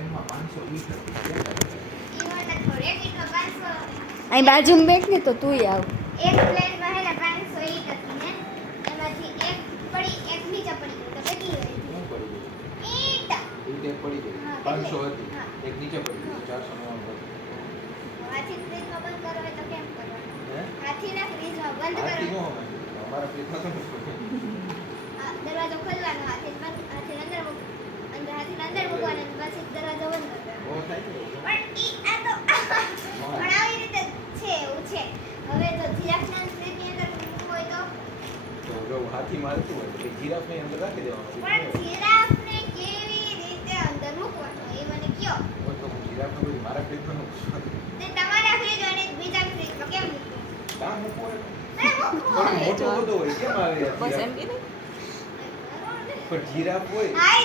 પ્લેનમાં 500 ઈ હતી. અહીં બાજુમાં બેઠ ને તો તુંય આવ. એક પ્લેનમાં હે ને 500 ઈટ હતી ને એમાંથી એક પડી એક નીચે પડી ગઈ તો કેટલી હોય શું પડી ગયું? ઈટ ઈટ એક પડી ગઈ. હા, 500 હતી. હા. એક નીચે પડી ગઈ. 499 હતી. હાથી ફ્રીજમાં બંધ કરો હોય તો કેમ કરવાનું હે? હાથીના ફ્રીજમાં બંધ હાથી કરો નો અમે. અમારા ફ્રીજમાં તો આ દરવાજો ખોલવાનો હાથી હાથી અંદર અંદર હાથીને અંદર મૂકવાનો અને પછી દરવાજો બંધ કરવાનો બહુ થાય ને. પણ ઈ આ તો પણ આવી રીતે છે એવું છે હવે તો જીરાફના ફ્રીજની અંદર મૂકવું હોય તો તો જો હાથી મારતું હોય તો જીરાફને અંદર રાખી દેવાનું. પણ જીરાફને કેવી રીતે અંદર મૂકવાનો એ મને કયો તો હું જીરાફને બધી મારા ફ્રીજમાં નું તે તમારા ફ્રીજ અને બીજા ફ્રીજમાં કેમ મૂકવું કામ મૂકવું હોય. અરે મૂકવું પણ હોય મોટો બધો હોય કેમ આવે બસ જીરાફ? એમ કે નહીં. પણ જીરાફ હોય હાય